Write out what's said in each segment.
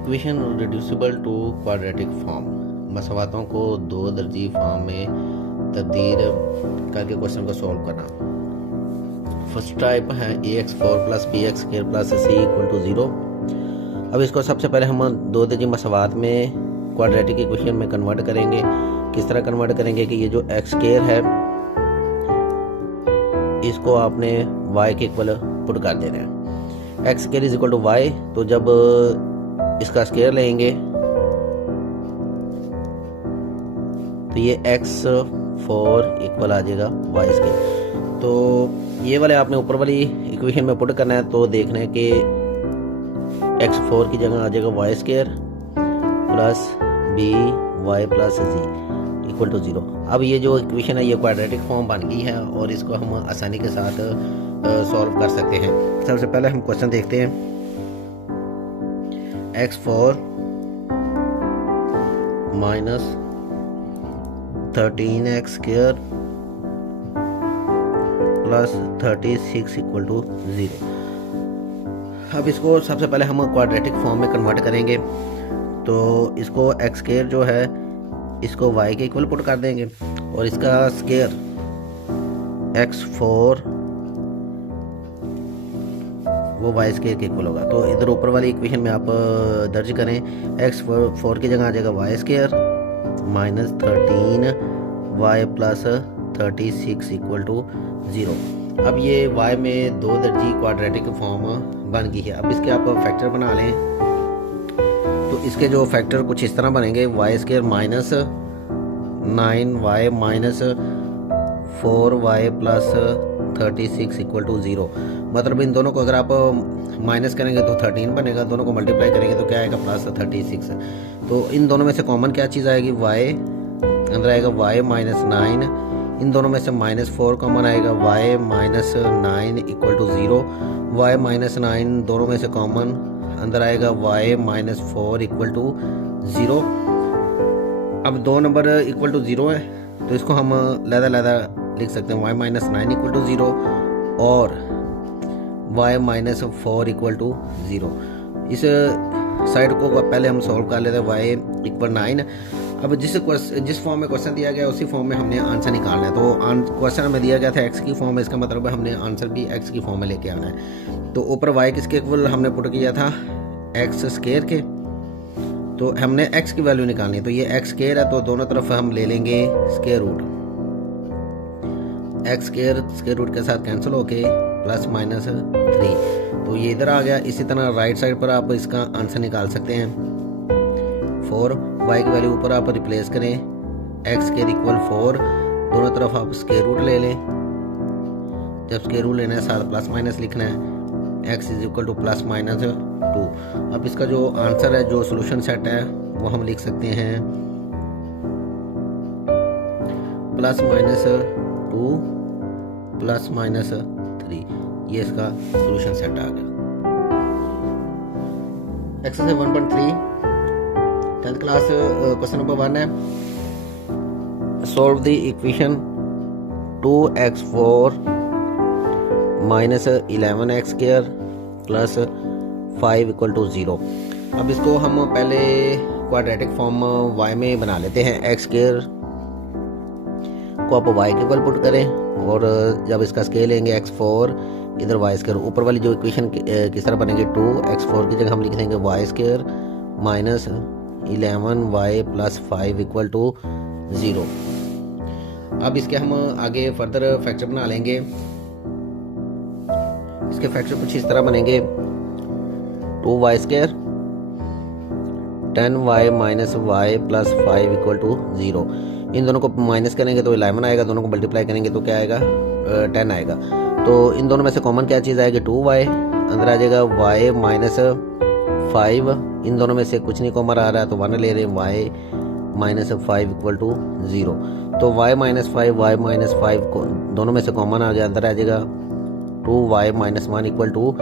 Equation reducible to quadratic form, मसवातों को दो दर्जी फॉर्म में तब्दील करके क्वेश्चन को सॉल्व करना। फर्स्ट टाइप है ax4 plus bx² plus c equal to 0। अब इसको सबसे पहले हम दो दर्जी मसवात में क्वाड्रेटिक इक्वेशन में कन्वर्ट करेंगे। किस तरह कन्वर्ट करेंगे कि ये जो x² है इसको आपने y के इक्वल पुट कर देना है। x² is equal to y, तो जब इसका स्क्वायर लेंगे तो ये x4 इक्वल आ जाएगा y²। तो ये वाले आपने ऊपर वाली इक्वेशन में पुट करना है, तो देखना है कि x4 की जगह आ जाएगा y² plus by plus z equal to 0। अब ये जो इक्वेशन है ये क्वाड्रेटिक फॉर्म बन गई है और इसको हम आसानी के साथ सॉल्व कर सकते हैं। सबसे पहले हम क्वेश्चन देखते हैं। x4 minus 13x² plus 36 equal to 0। अब इसको सबसे पहले हम क्वाड्रेटिक फॉर्म में कन्वर्ट करेंगे, तो इसको x² जो है इसको y के इक्वल पुट कर देंगे और इसका स्क्वायर x4 वो y² के इक्वल होगा। तो इधर ऊपर वाली इक्वेशन में आप दर्ज करें, x4 की जगह आ जाएगा y² minus 13y plus 36 equal to 0। अब ये y में दो दर्जी क्वाड्रेटिक फॉर्म बन गई है। अब इसके आप फैक्टर बना लें, तो इसके जो फैक्टर कुछ इस तरह बनेंगे, y² minus 9y minus 4y plus 36 equal to 0। मतलब इन दोनों को अगर आप माइनस करेंगे तो 13 बनेगा, दोनों को मल्टीप्लाई करेंगे तो क्या आएगा प्लस 36। तो इन दोनों में से कॉमन क्या चीज़ आएगी, y अंदर आएगा y माइनस 9, इन दोनों में से माइनस 4 कॉमन आएगा, y minus 9 equal to 0। y minus 9 दोनों में से कॉमन अंदर आएगा y माइनस 4 इक्वल टू 0। अब दो नंबर इक्वल टू 0 है तो इसको हम लहदा लिख सकते हैं, y माइनस 9 इक्वल टू 0 और y माइनस 4 इक्वल टू 0। इस साइड को पहले हम सॉल्व कर लेते हैं, y इक्वल 9। अब जिस फॉर्म में क्वेश्चन दिया गया उसी फॉर्म में हमने आंसर निकालना है। तो क्वेश्चन हमें दिया गया था x की फॉर्म में, इसका मतलब है हमने आंसर भी x की फॉर्म में लेके आना है। तो ऊपर y किसके इक्वल हमने पुट किया था, x² के, तो हमने x की वैल्यू निकालनी है। तो ये x² है तो दोनों तरफ हम ले लेंगे square root, x² square root के साथ कैंसिल होके प्लस माइनस 3, तो ये इधर आ गया। इसी तरह राइट साइड पर आप इसका आंसर निकाल सकते हैं 4। y की वैल्यू ऊपर आप रिप्लेस करें, x² इक्वल 4, दोनों तरफ आप स्क्वायर रूट ले लें। जब स्क्वायर रूट लेना है साथ प्लस माइनस लिखना है, x is equal two plus minus 2। अब इसका जो आंसर है, जो सोल्यूशन सेट है वो हम लिख सकते हैं प्लस माइनस 2 प्लस माइनस 3। ये इसका सोल्यूशन सेट आ गया। Exercise 1.3 10th class question number 1 है, solve the equation 2x4 minus 11x² plus 5 equal to 0। अब इसको हम पहले क्वाड्रेटिक फॉर्म y में बना लेते हैं। x² को आप y के इक्वल पुट करें और जब इसका स्केल लेंगे x4 इधर y², ऊपर वाली जो इक्वेशन किस तरह बनेगी, 2x4 की जगह हम लिख देंगे y² minus 11y plus 5 equal to 0। अब इसके हम आगे फर्दर फैक्टर बना लेंगे। इसके फैक्टर कुछ इस तरह बनेंगे, 2y² 10y minus y plus 5 equal to 0। इन दोनों को माइनस करेंगे तो 11 आएगा, दोनों को मल्टीप्लाई करेंगे तो क्या आएगा 10 आएगा। तो इन दोनों में से कॉमन क्या चीज़ आएगी, 2y अंदर आ जाएगा y माइनस 5, इन दोनों में से कुछ नहीं कॉमन आ रहा है तो 1 ले रहे हैं, y माइनस 5 इक्वल टू 0। तो y माइनस 5 को दोनों में से कॉमन आ गया, अंदर आ जाएगा 2y माइनस 1 इक्वल टू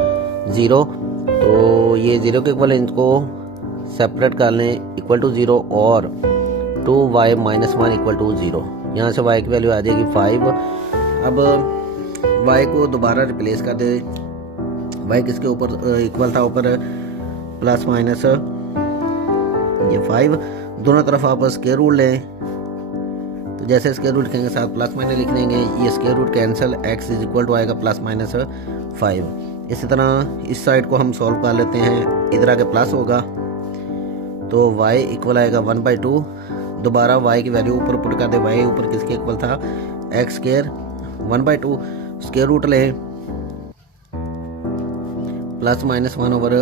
0। तो ये 0 के इक्वल इनको सेपरेट कर लें इक्वल टू 0 और 2y माइनस 1 इक्वल टू 0। यहाँ से y की वैल्यू आ जाएगी 5। अब y को दोबारा रिप्लेस कर दे, y किसके ऊपर इक्वल था, ऊपर प्लस माइनस ये 5, दोनों तरफ आप स्क्वायर रूट लें। तो जैसे स्क्वायर रूट लिखेंगे साथ प्लस माइनस लिख लेंगे, ये square root cancel, x is equal to आएगा प्लस माइनस 5। इसी तरह इस साइड को हम सॉल्व कर लेते हैं, इधर आके प्लस होगा तो y इक्वल आएगा 1/2। दोबारा y की वैल्यू ऊपर पुट कर दे, y ऊपर किसके इक्वल था, x स्क्वायर 1/2, स्क्वायर रूट ले plus minus 1 over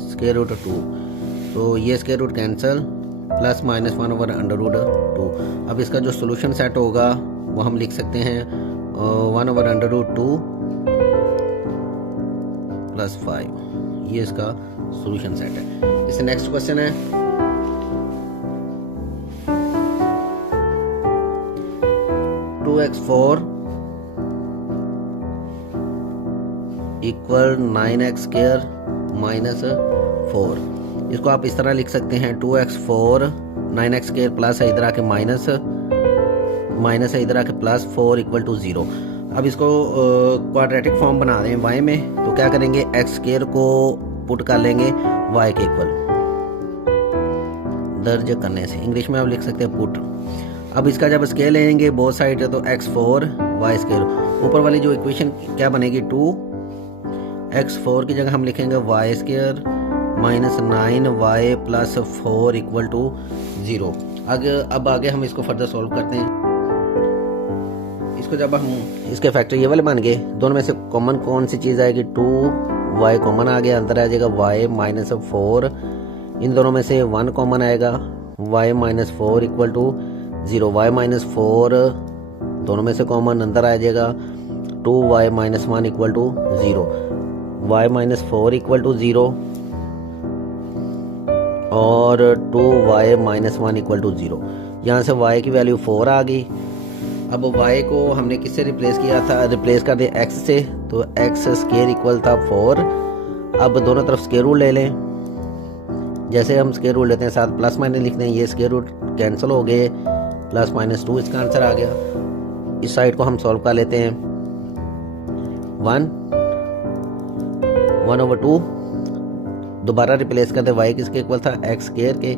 square root 2, तो ये square root cancel, plus minus 1 over under root 2। अब इसका जो सोल्यूशन सेट होगा वो हम लिख सकते हैं 1 ओवर अंडर रूट 2 प्लस 5, ये इसका सोल्यूशन सेट है। इससे नेक्स्ट क्वेश्चन है 2x4 equal 9x square minus 4। इसको आप इस तरह लिख सकते हैं 2x4 9x स्क्वायर प्लस है इधर आके माइनस है इधर आके प्लस 4 इक्वल टू 0। अब इसको क्वाड्रेटिक फॉर्म बना दें y में, तो क्या करेंगे, x स्क्वायर को पुट कर लेंगे y के इक्वल, दर्ज करने से इंग्लिश में आप लिख सकते हैं पुट। अब इसका जब स्केल लेंगे बोथ साइड तो x4 y स्क्वायर, ऊपर वाली जो इक्वेशन क्या बनेगी 2x4 की जगह हम लिखेंगे y square minus 9y plus 4 equal to 0। अब आगे हम इसको फर्दर सॉल्व करते हैं। इसको जब हम इसके फैक्टर ये वाले बन गए, दोनों में से कॉमन कौन सी चीज़ आएगी, 2y कॉमन आ गया, अंदर आ जाएगा y माइनस 4, इन दोनों में से 1 कॉमन आएगा, y minus 4 equal to 0, y minus 4 दोनों में से कॉमन, अंदर आ जाएगा 2y minus 1 equal to 0, y minus 4 equal to 0 और 2y माइनस 1 इक्वल टू 0। यहाँ से y की वैल्यू 4 आ गई। अब y को हमने किससे रिप्लेस किया था, रिप्लेस कर दिया x से, तो x स्क्वायर इक्वल था 4। अब दोनों तरफ स्क्वायर रूट ले लें, जैसे हम स्क्वायर रूट लेते हैं साथ प्लस माइनस लिखते हैं, ये स्क्वायर रूट कैंसिल हो गए, प्लस माइनस 2 इसका आंसर आ गया। इस साइड को हम सॉल्व कर लेते हैं 1/2, दोबारा रिप्लेस करते y किसके इक्वल था, x स्क्वायर के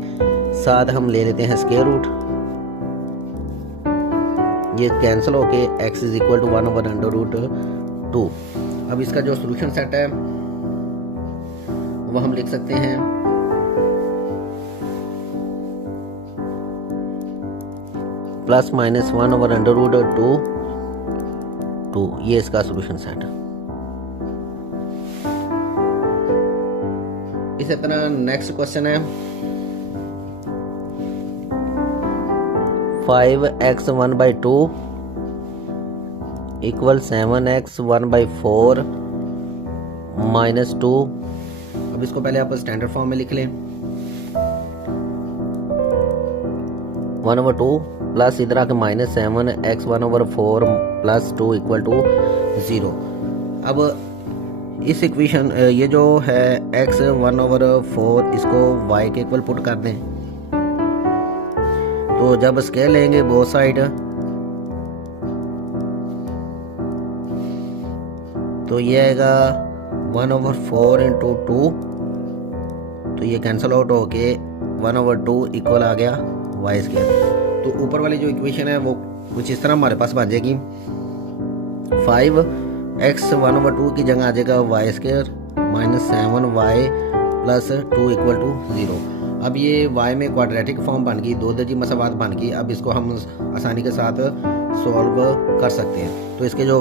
साथ हम ले लेते हैं स्क्वायर रूट, ये कैंसिल होके x इज इक्वल टू 1/√2। अब इसका जो सोल्यूशन सेट है वो हम लिख सकते हैं प्लस माइनस 1/√2, ये इसका सोल्यूशन सेट है। इसी तरह नेक्स्ट क्वेश्चन है 5x 1/2 इक्वल 7x 1/4 माइनस 2। अब इसको पहले आप स्टैंडर्ड फॉर्म में लिख लें, 1/2 प्लस इधर आके minus 7x 1/4 plus 2 equal to 0। अब इस इक्वेशन ये जो है x 1/4 इसको y के इक्वल पुट कर दें, तो जब स्केल लेंगे बोथ साइड तो ये आएगा 1/4 इंटू 2, तो ये कैंसिल आउट होके 1/2 इक्वल आ गया y स्क्वायर। तो ऊपर वाली जो इक्वेशन है वो कुछ इस तरह हमारे पास बन जाएगी, 5x 1/2 की जगह आ जाएगा y square minus 7y plus 2 equal to 0। अब ये y में क्वाड्रेटिक फॉर्म बन गई, 2 दर्जी मसावात बन गई। अब इसको हम आसानी के साथ सॉल्व कर सकते हैं, तो इसके जो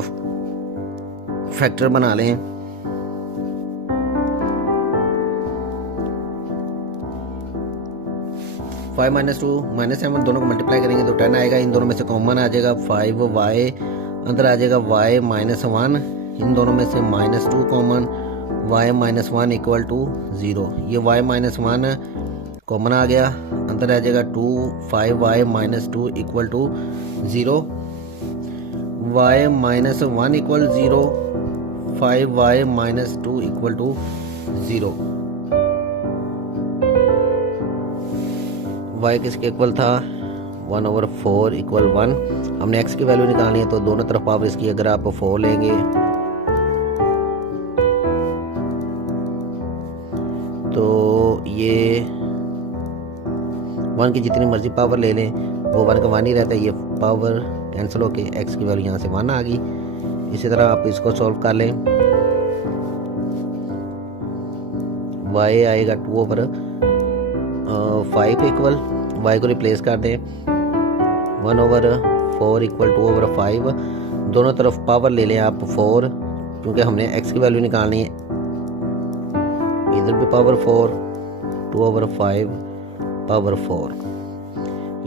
फैक्टर बना लें, फाइव माइनस 2 माइनस 7 दोनों को मल्टीप्लाई करेंगे तो 10 आएगा, इन दोनों में से कॉमन आ जाएगा 5y, अंदर आ जाएगा y माइनस 1, इन दोनों में से minus 2 common, y minus 1 equal to 0, ये y माइनस 1 कॉमन आ गया, अंदर आ जाएगा 5y minus 2 equal to 0, y minus 1 equal 0, 5y minus 2 equal to 0। y किसके इक्वल था, 1/4 इक्वल 1। हमने x की वैल्यू निकालनी है, तो दोनों तरफ आप इसकी अगर आप 4 लेंगे तो ये 1 की जितनी मर्जी पावर ले लें वो 1 का 1 ही रहता है, ये पावर कैंसिल होके x की वैल्यू यहाँ से 1 आ गई। इसी तरह आप इसको सॉल्व कर लें, y आएगा 2/5 इक्वल, y को रिप्लेस कर दें 1/4 इक्वल 2/5, दोनों तरफ पावर ले लें आप 4, क्योंकि हमने x की वैल्यू निकालनी है। इधर भी पावर 4, 2/5 पावर 4,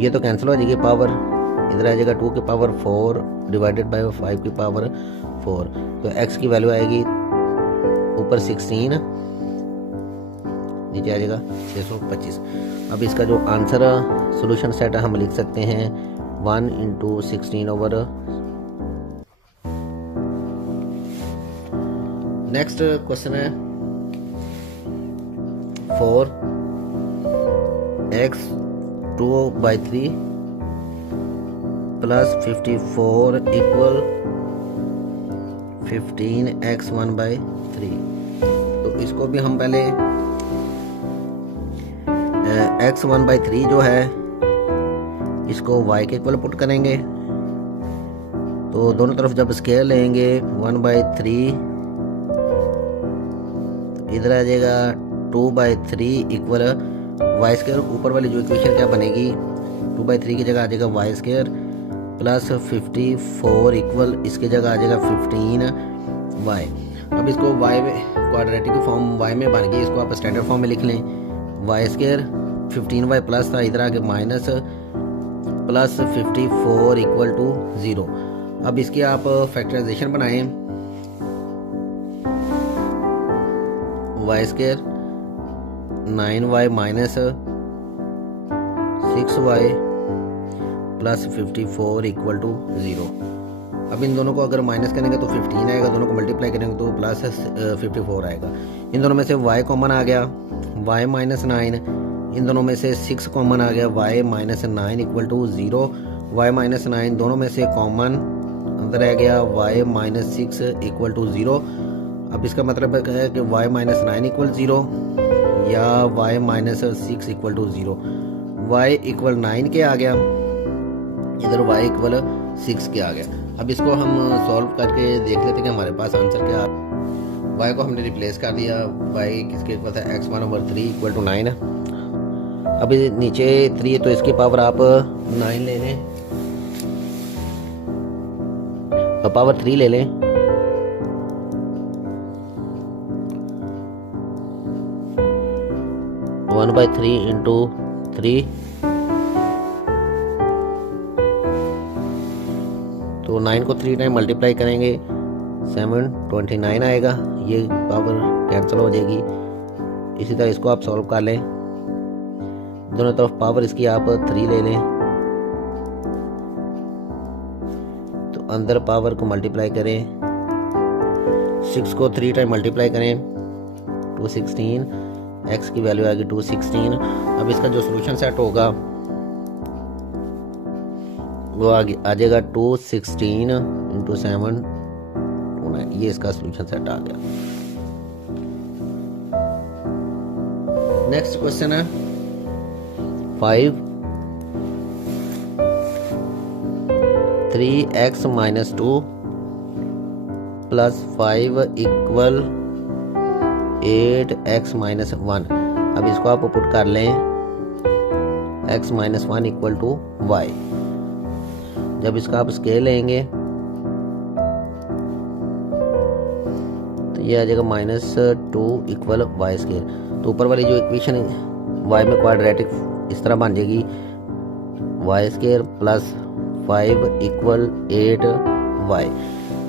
ये तो कैंसिल हो जाएगी पावर, इधर आ जाएगा 2 की पावर 4 डिवाइडेड बाय 5 की पावर 4, तो x की वैल्यू आएगी ऊपर 16, नीचे आ जाएगा 625। अब इसका जो आंसर सॉल्यूशन सेट हम लिख सकते हैं 1 × 16 नेक्स्ट क्वेश्चन है 4x 2/3 प्लस 54 इक्वल 15x 1/3। तो इसको भी हम पहले x 1/3 जो है इसको y के इक्वल पुट करेंगे, तो दोनों तरफ जब स्केयर लेंगे 1/3, इधर आ जाएगा 2/3 इक्वल वाई स्क्वायर, ऊपर वाली जो इक्वेशन क्या बनेगी 2/3 की जगह आ जाएगा वाई स्क्वायर प्लस 54 इक्वल इसकी जगह आ जाएगा 15y। अब इसको y में क्वाड्रेटिक फॉर्म y में बन गई, इसको आप स्टैंडर्ड फॉर्म में लिख लें, वाई स्क्वायर 15y प्लस था, इधर आके माइनस प्लस 54 इक्वल टू 0। अब इसकी आप फैक्टराइजेशन बनाएं, y square 9y minus 6y plus 54 equal to 0। अब इन दोनों को अगर माइनस करेंगे तो 15 आएगा, दोनों को मल्टीप्लाई करेंगे तो प्लस 54 आएगा। इन दोनों में से y कॉमन आ गया, y माइनस 9, इन दोनों में से 6 कॉमन आ गया, y minus 9 equal to 0, y minus 9 दोनों में से कॉमन अंदर आ गया, y माइनस 6 इक्वल टू 0। अब इसका मतलब है कि y माइनस 9 इक्वल 0 या y minus 6 equal to 0। y equal 9 के आ गया, इधर y इक्वल 6 के आ गया। अब इसको हम सॉल्व करके देख लेते हैं कि हमारे पास आंसर क्या है। y को हमने रिप्लेस कर दिया, y किसके इक्वल था x1/3 इक्वल टू 9। अब नीचे 3 है तो इसकी पावर आप 9 ले लें, पावर 3 ले लें, वन बाई 3 इंटू 3, तो 9 को 3 टाइम मल्टीप्लाई करेंगे 729 आएगा, ये पावर कैंसिल हो जाएगी। इसी तरह इसको आप सॉल्व कर लें, दोनों तरफ पावर इसकी आप 3 ले लें, तो अंदर पावर को मल्टीप्लाई करें, 6 को 3 टाइम मल्टीप्लाई करें 216, x की वैल्यू आएगी 216। अब इसका जो सॉल्यूशन सेट होगा वो आ जाएगा 216 इंटू 7 29, ये इसका सॉल्यूशन सेट आ गया। नेक्स्ट क्वेश्चन है 5 3x minus 2 plus 5 equal 8x minus 1। अब इसको आप पुट कर लें x minus 1 equal to y। जब इसका आप स्केल लेंगे तो ये आ जाएगा -2 इक्वल वाई स्केल। तो ऊपर वाली जो इक्वेशन y में क्वाड्रेटिक इस तरह बन जाएगी, Y scale plus 5 equal 8y।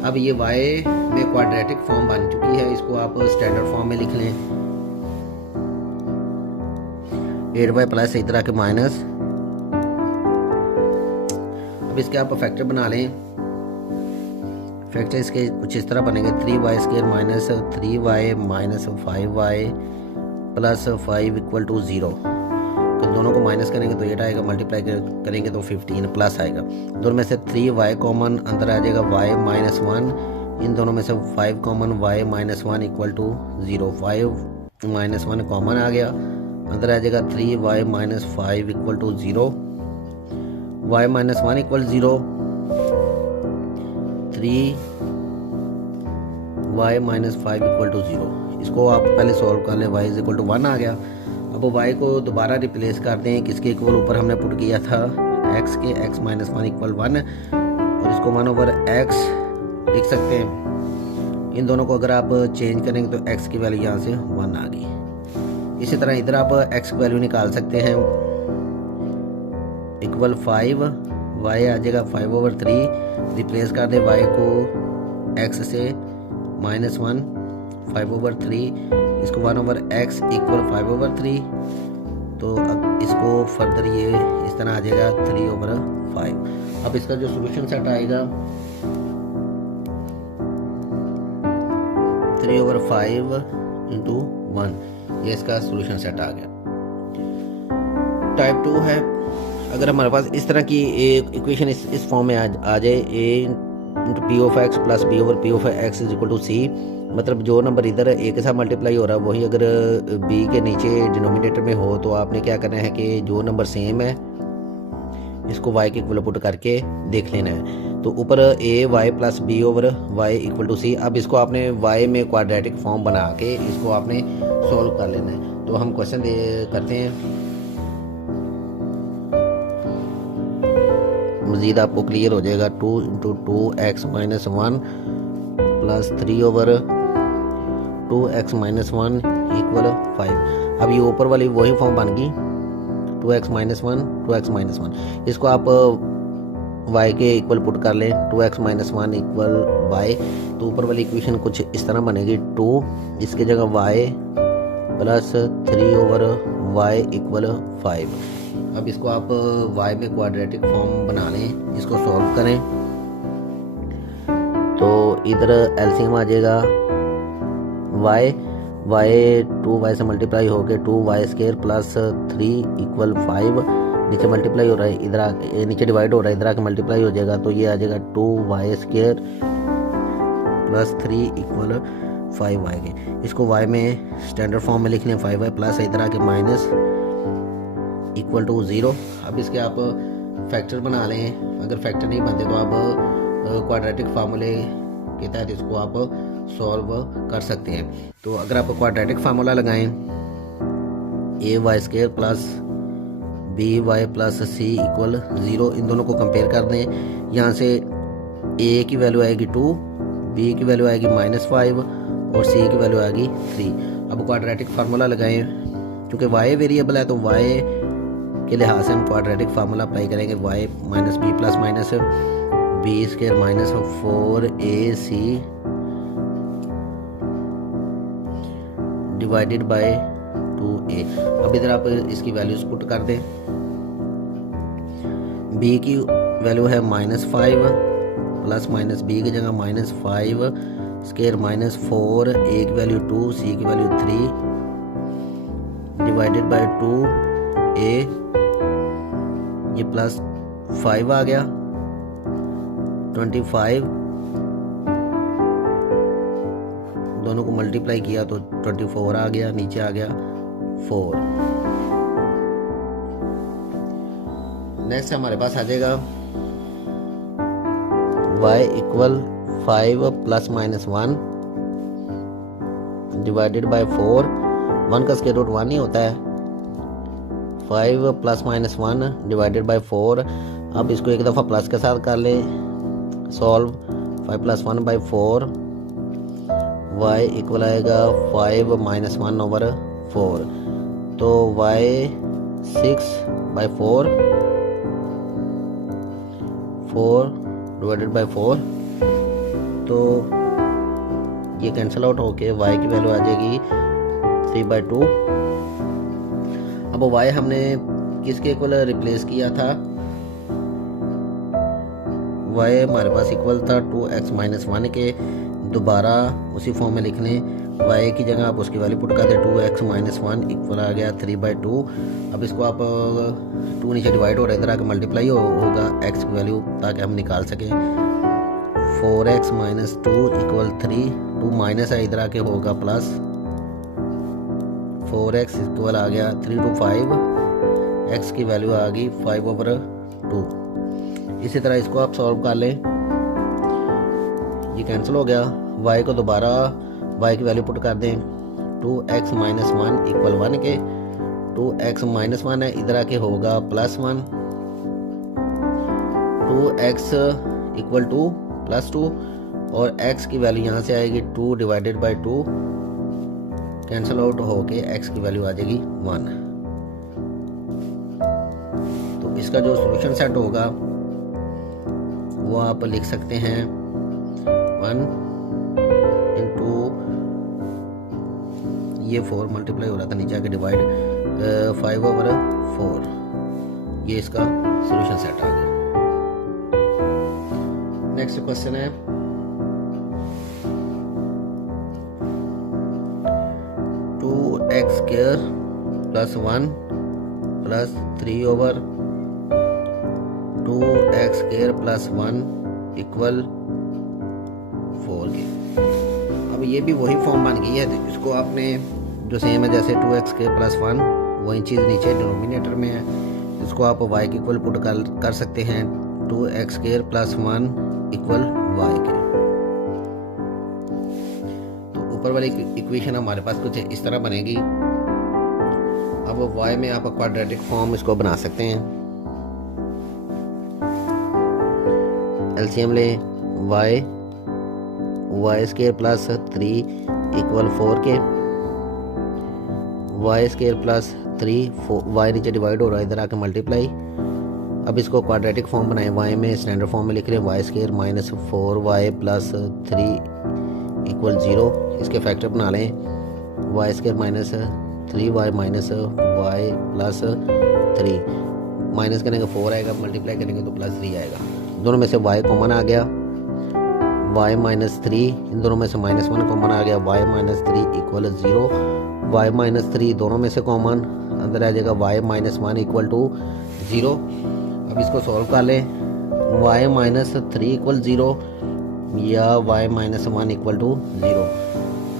अब ये y में क्वाड्रेटिक फॉर्म बन चुकी है, इसको आप स्टैंडर्ड फॉर्म में लिख लें, 8y प्लस इस तरह के माइनस। अब इसके आप फैक्टर बना लें, फैक्टर इसके कुछ इस तरह बनेंगे, 3y square minus 3y minus 5y plus 5 equal to 0। तो दोनों को माइनस करेंगे तो 8 आएगा, मल्टीप्लाई करेंगे तो 15 प्लस आएगा। दोनों में से 3y कॉमन अंदर आ जाएगा, y माइनस 1, इन दोनों में से 5 common, y minus 1 equal to 0, 5 minus 1 common आ गया, अंदर आ जाएगा 3y minus 5 equal to 0, y minus 1 equal 0, 3y minus 5 equal to 0। इसको आप पहले सॉल्व कर लें, y इज इक्वल टू 1 आ गया। अब y को दोबारा रिप्लेस कर दें, किसके इक्वल ऊपर हमने पुट किया था x के, x माइनस 1 इक्वल 1, और इसको 1/x लिख सकते हैं। इन दोनों को अगर आप चेंज करेंगे तो x की वैल्यू यहाँ से 1 आ गई। इसी तरह इधर आप x की वैल्यू निकाल सकते हैं, इक्वल 5, y आ जाएगा 5/3, रिप्लेस कर दे y को x से -1, 5/3, इसको 1/x इक्वल 5/3, तो इसको फर्दर ये इस तरह आ जाएगा 3/5। अब इसका जो सोल्यूशन सेट आएगा 3/5 × 1, ये इसका सोल्यूशन सेट आ गया। टाइप 2 है, अगर हमारे पास इस तरह की एक इक्वेशन इस फॉर्म में आ जाए, a × p(x) plus b/p(x) is equal to c, मतलब जो नंबर इधर a के साथ मल्टीप्लाई हो रहा है वही अगर b के नीचे डिनोमिनेटर में हो, तो आपने क्या करना है कि जो नंबर सेम है इसको y के इक्वल पुट करके देख लेना है। तो ऊपर a(y) plus b/y equal to c। अब इसको आपने y में क्वाड्रेटिक फॉर्म बना के इसको आपने सॉल्व कर लेना है। तो हम क्वेश्चन करते हैं, मज़ीद आपको क्लियर हो जाएगा। 2 × 2x minus 1 plus 3/2x minus 1 equal 5। अब ये ऊपर वाली वही फॉर्म बन गई, 2x माइनस 1, 2x माइनस 1। इसको आप y के इक्वल पुट कर लें, 2x माइनस 1 इक्वल y। तो ऊपर वाली इक्वेशन कुछ इस तरह बनेगी, 2 इसके जगह y प्लस 3/y इक्वल 5। अब इसको आप y में क्वाड्रेटिक फॉर्म बना लें, इसको सॉल्व करें तो इधर एलसीएम आ जाएगा y 2y से मल्टीप्लाई होके 2y² प्लस 3 इक्वल 5, नीचे मल्टीप्लाई हो रहा है, इधर आके नीचे डिवाइड हो रहा है, इधर आके मल्टीप्लाई हो जाएगा, तो ये आ जाएगा 2y² प्लस 3 इक्वल 5 आएगा। इसको y में स्टैंडर्ड फॉर्म में लिख लें, 5y प्लस इधर आके माइनस इक्वल टू 0। अब इसके आप फैक्टर बना लें, अगर फैक्टर नहीं बनते तो आप क्वाड्रेटिक फार्मूले के तहत इसको आप सॉल्व कर सकते हैं। तो अगर आप क्वाड्रेटिक फार्मूला लगाएं, ay² plus by plus c equal 0, इन दोनों को कंपेयर कर दें। यहाँ से a की वैल्यू आएगी 2, b की वैल्यू आएगी -5 और c की वैल्यू आएगी 3। अब क्वाड्रेटिक फार्मूला लगाएं, क्योंकि y वेरिएबल है तो y के लिहाज से हम क्वाड्रेटिक फार्मूला अप्लाई करेंगे, y minus b plus minus b² minus 4ac divided by 2a। अब इधर आप इसकी वैल्यूज पुट कर दें, b की वैल्यू है -5 प्लस माइनस b की जगह -5 स्क्वायर माइनस 4, a की वैल्यू 2, c की वैल्यू 3 डिवाइडेड बाय 2a, ये प्लस 5 आ गया, 25 दोनों को मल्टीप्लाई किया तो 24 आ गया, नीचे आ गया 4। नेक्स्ट हमारे पास आ जाएगा y equal 5 plus minus 1 divided by 4, 1 का स्क्वायर रूट 1 ही होता है, 5 प्लस माइनस 1 डिवाइडेड बाय 4। अब इसको एक दफ़ा प्लस के साथ कर ले solve, 5 plus 1 by 4, y equal आएगा 5 माइनस 1/4, तो y 6/4, 4 डिवाइडेड बाई 4, तो ये कैंसिल आउट होके y की वैल्यू आ जाएगी 3/2। अब y हमने किसके इक्वल रिप्लेस किया था, y हमारे पास इक्वल था 2x माइनस 1 के, दोबारा उसी फॉर्म में लिख लें, y की जगह आप उसकी वैल्यू पुट कर दें, 2x माइनस 1 इक्वल आ गया 3/2। अब इसको आप 2 नीचे डिवाइड हो रहा है, इधर आकर मल्टीप्लाई होगा x की वैल्यू ताकि हम निकाल सकें, 4x माइनस 2 इक्वल 3, 2 माइनस है इधर आके होगा प्लस, 4x इक्वल आ गया 3 to 5, x की वैल्यू आ गई 5/2। इसी तरह इसको आप सॉल्व कर लें, ये कैंसिल हो गया। y को दोबारा y की वैल्यू पुट कर दें, 2x - 1 इक्वल 1 के, 2x - 1 है, इधर आके होगा +1, 2x इक्वल 2 +2 और x की वैल्यू यहाँ से आएगी 2 डिवाइडेड बाई 2, कैंसिल आउट होके x की वैल्यू आ जाएगी 1। तो इसका जो सॉल्यूशन सेट होगा वो आप लिख सकते हैं 1 इंटू ये 4 मल्टीप्लाई हो रहा था नीचे आके डिवाइड 5/4, ये इसका सॉल्यूशन सेट आ गया। नेक्स्ट क्वेश्चन है 2x square + 1 + 3/2x square + 1 equal 4 के। अब ये भी वही फॉर्म बन गई है, तो इसको आपने जो सेम है जैसे 2x स्क्वायर + 1 वही चीज़ नीचे डिनोमिनेटर में है, इसको आप y के इक्वल पुट कर सकते हैं 2x स्क्वायर + 1 इक्वल y के। तो ऊपर वाली इक्वेशन हमारे पास कुछ इस तरह बनेगी। अब y में आप क्वाड्रेटिक फॉर्म इसको बना सकते हैं, एलसीएम ले y स्क्वायर + 3 इक्वल 4 के, y स्क्वायर + 3 y नीचे डिवाइड हो रहा है, इधर आके मल्टीप्लाई। अब इसको क्वाड्रेटिक फॉर्म बनाएं, y में स्टैंडर्ड फॉर्म में लिख रहे हैं y स्क्वायर - 4y + 3 इक्वल 0, इसके फैक्टर बना लें, y square - 3y - y + 3, minus करेंगे 4 आएगा, मल्टीप्लाई करेंगे तो +3 आएगा। दोनों में से y कॉमन आ गया, y - 3, इन दोनों में से -1 कॉमन आ गया, y - 3 इक्वल 0, y - 3 दोनों में से कॉमन अंदर आ जाएगा, y - 1 इक्वल टू 0। अब इसको सॉल्व कर लें, y - 3 इक्वल 0 या y - 1 इक्वल टू 0।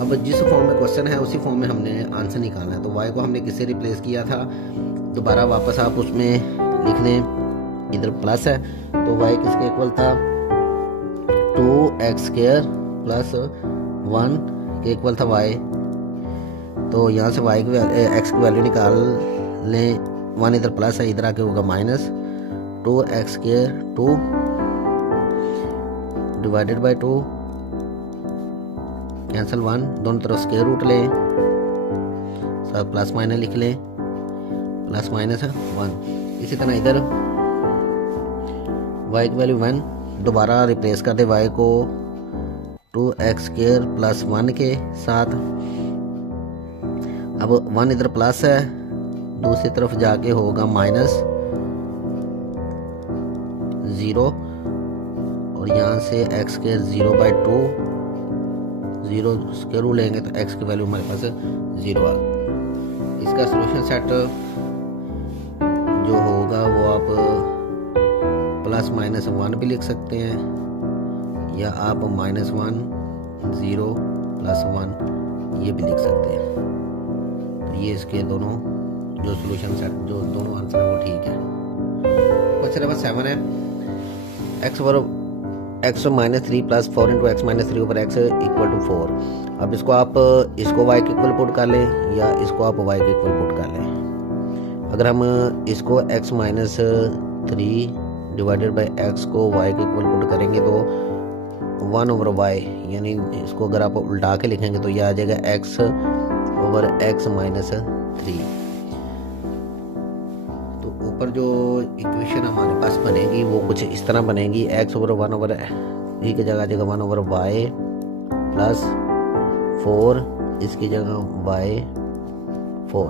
अब जिस फॉर्म में क्वेश्चन है उसी फॉर्म में हमने आंसर निकालना है। तो y को हमने किससे रिप्लेस किया था, दोबारा वापस आप उसमें लिख लें, इधर प्लस है तो y किसके इक्वल था 2x स्क्वायर + 1 के इक्वल था y। तो यहाँ से y की x की वैल्यू निकाल लें, 1 इधर प्लस है, इधर आके होगा minus 2x square 2 divided by 2, cancel 1, दोनों तरफ स्क्वायर रूट लें, सब प्लस माइनस लिख लें, +-1। इसी तरह इधर y की वैल्यू 1, दोबारा रिप्लेस कर दे y को 2x स्क्वायर + 1 के साथ। अब 1 इधर प्लस है, दूसरी तरफ जाके होगा -0 और यहाँ से x स्क्वायर 0/2, 0 स्क्वायर रूट लेंगे तो x की वैल्यू हमारे पास 0 आ गई। इसका सॉल्यूशन सेट जो होगा वो आप +-1 भी लिख सकते हैं या आप -1 0 +1 ये भी लिख सकते हैं। तो ये इसके दोनों जो सॉल्यूशन सेट जो दोनों आंसर है वो ठीक है। क्वेश्चन नंबर 7 है x - 3 + 4 × x - 3/x equal to 4। अब इसको आप इसको y के इक्वल पुट कर लें या इसको आप y के इक्वल पुट कर लें। अगर हम इसको x - 3 डिवाइडेड बाई x को y के इक्वल पुट करेंगे तो 1/y, यानी इसको अगर आप उल्टा के लिखेंगे तो यह आ जाएगा x/x - 3। तो ऊपर जो इक्वेशन हमारे पास बनेगी वो कुछ इस तरह बनेगी, x/1/e की जगह आ जाएगा 1/y + 4, इसकी जगह y 4।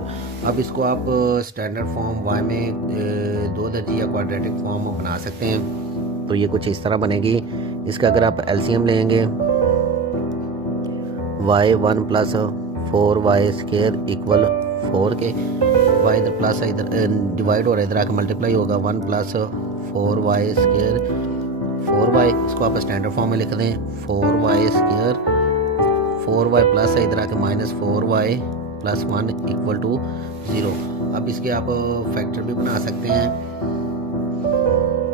अब इसको आप स्टैंडर्ड फॉर्म y में 2 दर्जी या क्वाड्रेटिक फॉर्म बना सकते हैं। तो ये कुछ इस तरह बनेगी। इसका अगर आप एलसीएम लेंगे y1 + 4y स्क्वायर इक्वल 4 के, y इधर प्लस है, इधर डिवाइड हो रहा है, इधर आकर मल्टीप्लाई होगा 1 + 4y स्क्वायर 4y। इसको आप स्टैंडर्ड फॉर्म में लिख दें 4y स्क्वायर 4y प्लस है, इधर आके -4y प्लस 1 इक्वल टू 0। अब इसके आप फैक्टर भी बना सकते हैं,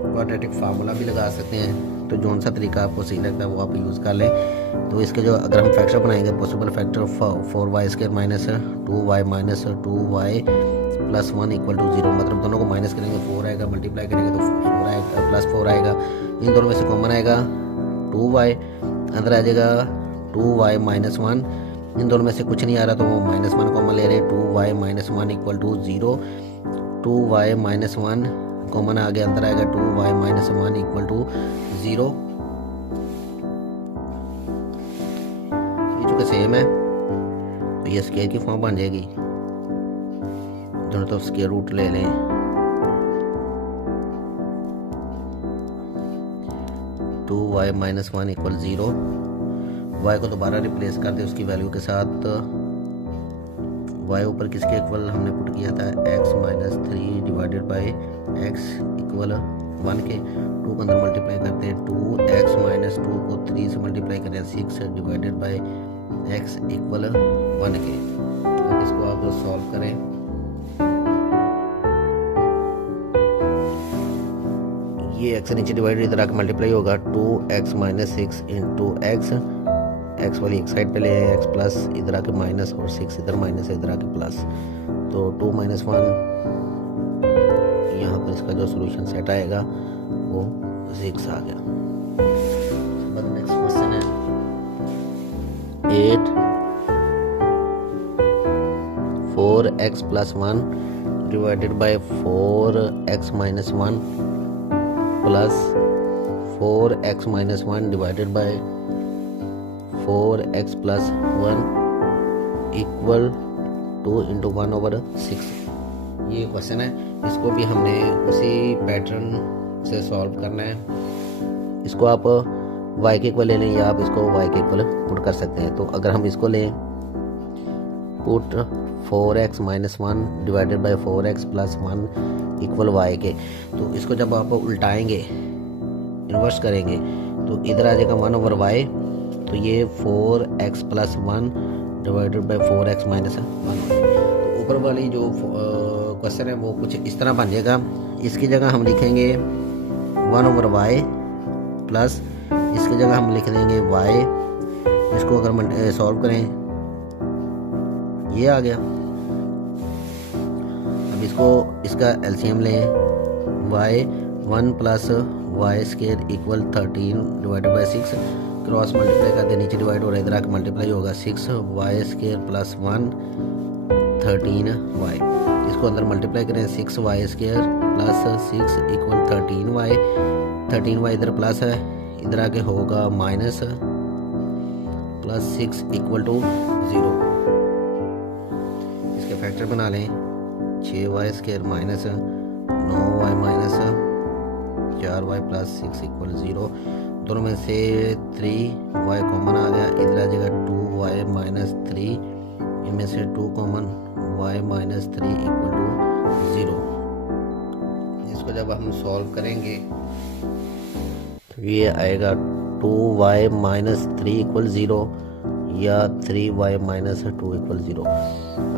क्वाड्रेटिक फार्मूला भी लगा सकते हैं। तो जौन सा तरीका आपको सही लगता है वो आप यूज़ कर लें। तो इसके जो अगर हम फैक्टर बनाएंगे, possible factor 4y² minus 2y minus 2y plus 1 equal to 0, मतलब दोनों को माइनस करेंगे 4 आएगा, मल्टीप्लाई करेंगे तो 4 आएगा, प्लस 4 आएगा। इन दोनों में से कॉमन आएगा 2y, अंदर आ जाएगा 2y माइनस 1। इन दोनों में से कुछ नहीं आ रहा तो वो -1 कॉमन ले रहे, 2y minus 1 equal to 0। 2y minus 1 common आ गया, अंदर आएगा 2y माइनस 1 इक्वल टू 0। ये चूँकि सेम है तो ये स्क्वायर की फॉर्म बन जाएगी। दोनों तरफ स्क्वायर रूट ले लें, two y minus 1 equal 0। y को दोबारा रिप्लेस कर दे उसकी वैल्यू के साथ। y ऊपर किसके इक्वल हमने पुट किया था, x minus 3 divided by x equal 1 के। 2 को अंदर मल्टीप्लाई करते हैं, 2x माइनस 2 को 3 से मल्टीप्लाई करें 6 डिवाइडेड बाई x इक्वल 1 के। अब इसको आप सॉल्व करें। ये x नीचे डिवाइडेड इधर आके मल्टीप्लाई होगा, 2x माइनस 6 इंटू x वाली एक साइड पे ले आए, x प्लस इधर आके माइनस और 6 इधर माइनस है, इधर आके प्लस। तो 2 माइनस 1 यहाँ पर इसका जो सोल्यूशन सेट आएगा वो 6 आ गया। नेक्स्ट क्वेश्चन है 8 4x plus 1 divided by 4x minus 1 plus 4x minus 1 divided by 4x plus 1 equal 2 into 1/6। ये क्वेश्चन है, इसको भी हमने उसी पैटर्न से सॉल्व करना है। इसको आप y के इक्वल ले लें या आप इसको y के इक्वल पुट कर सकते हैं। तो अगर हम इसको लें, put 4x minus 1 divided by 4x plus 1 equal y के, तो इसको जब आप उल्टाएंगे, इन्वर्स करेंगे, तो इधर आ जाएगा 1/y। तो ये 4x plus 1 divided by 4x minus 1। तो ऊपर वाली जो क्वेश्चन है वो कुछ इस तरह बन जाएगा। इसकी जगह हम लिखेंगे 1/y प्लस इसकी जगह हम लिख देंगे y। इसको अगर सॉल्व करें, ये आ गया। अब इसको इसका एलसीएम लें, y 1 plus y square equal 13 divided by 6। Cross multiply करते नीचे डिवाइड हो रहा है, इधर आके मल्टीप्लाई होगा 6y स्केयर प्लस 1 13y। इसको अंदर मल्टीप्लाई करें, 6y square plus 6 equal 13y। 13y इधर प्लस है, इधर आके होगा माइनस प्लस 6 इक्वल टू 0। इसके फैक्टर बना लें, 6y square minus 9y minus 4y plus 6 equal 0। दोनों में से 3y कॉमन आ गया, इधर आ जाएगा 2y माइनस 3, इनमें से 2 common, y minus 3 equal to 0। इसको जब हम सॉल्व करेंगे तो ये आएगा 2y माइनस 3 इक्वल 0 या 3y माइनस 2 इक्वल 0।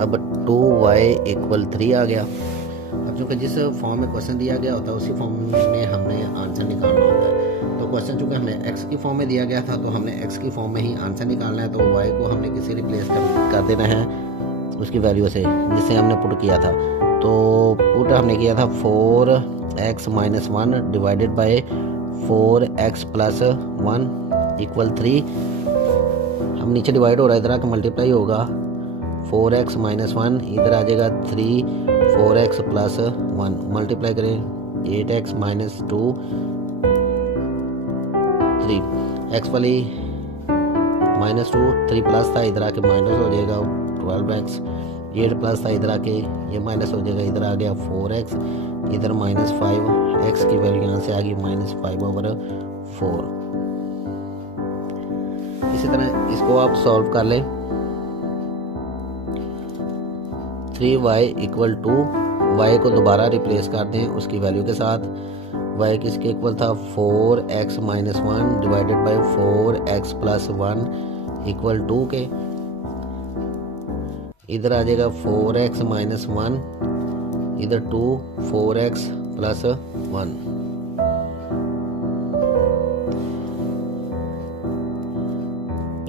अब 2y इक्वल 3 आ गया। अब चूँकि जिस फॉर्म में क्वेश्चन दिया गया होता है उसी फॉर्म में हमने आंसर निकालना होता है। तो क्वेश्चन चूँकि हमें x की फॉर्म में दिया गया था तो हमने x की फॉर्म में ही आंसर निकालना है। तो y को हमने किसी रिप्लेस कर देना है उसकी वैल्यू से जिसे हमने पुट किया था। तो पुट हमने किया था 4x minus 1 divided by 4x plus 1 equal 3। हम नीचे डिवाइड हो रहा है, इधर आके मल्टीप्लाई होगा, 4x माइनस 1 इधर आ जाएगा 3 4x प्लस 1 मल्टीप्लाई करें, 8x माइनस 2 3 x वाली माइनस 2 3 प्लस था, इधर आके माइनस हो जाएगा 12x। 8 प्लस था, इधर आके ये माइनस हो जाएगा, इधर आ गया 4x, इधर माइनस 5x की वैल्यू यहाँ से आ गई -5/4। इसी तरह इसको आप सॉल्व कर लें। 3y इक्वल टू, y को दोबारा रिप्लेस कर दें उसकी वैल्यू के साथ। y किसके इक्वल था, 4x minus 1 divided by 4x plus 1 equal 2 के। इधर आ जाएगा 4x माइनस 1, इधर 2 4x प्लस 1।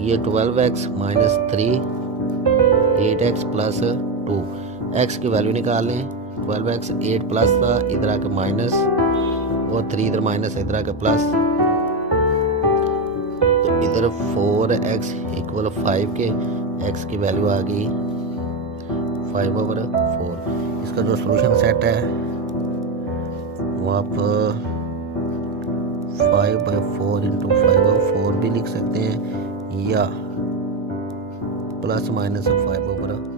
ये 12x minus 3 8x plus 2। x की वैल्यू निकाल लें। 12x 8 प्लस था, इधर आके माइनस, और 3 इधर माइनस, इधर आके प्लस। तो इधर 4x इक्वल 5 के x की वैल्यू आ गई 5/4। इसका जो सॉल्यूशन सेट है वो आप 5/4 इंटू 5/4 भी लिख सकते हैं, या प्लस माइनस 5/4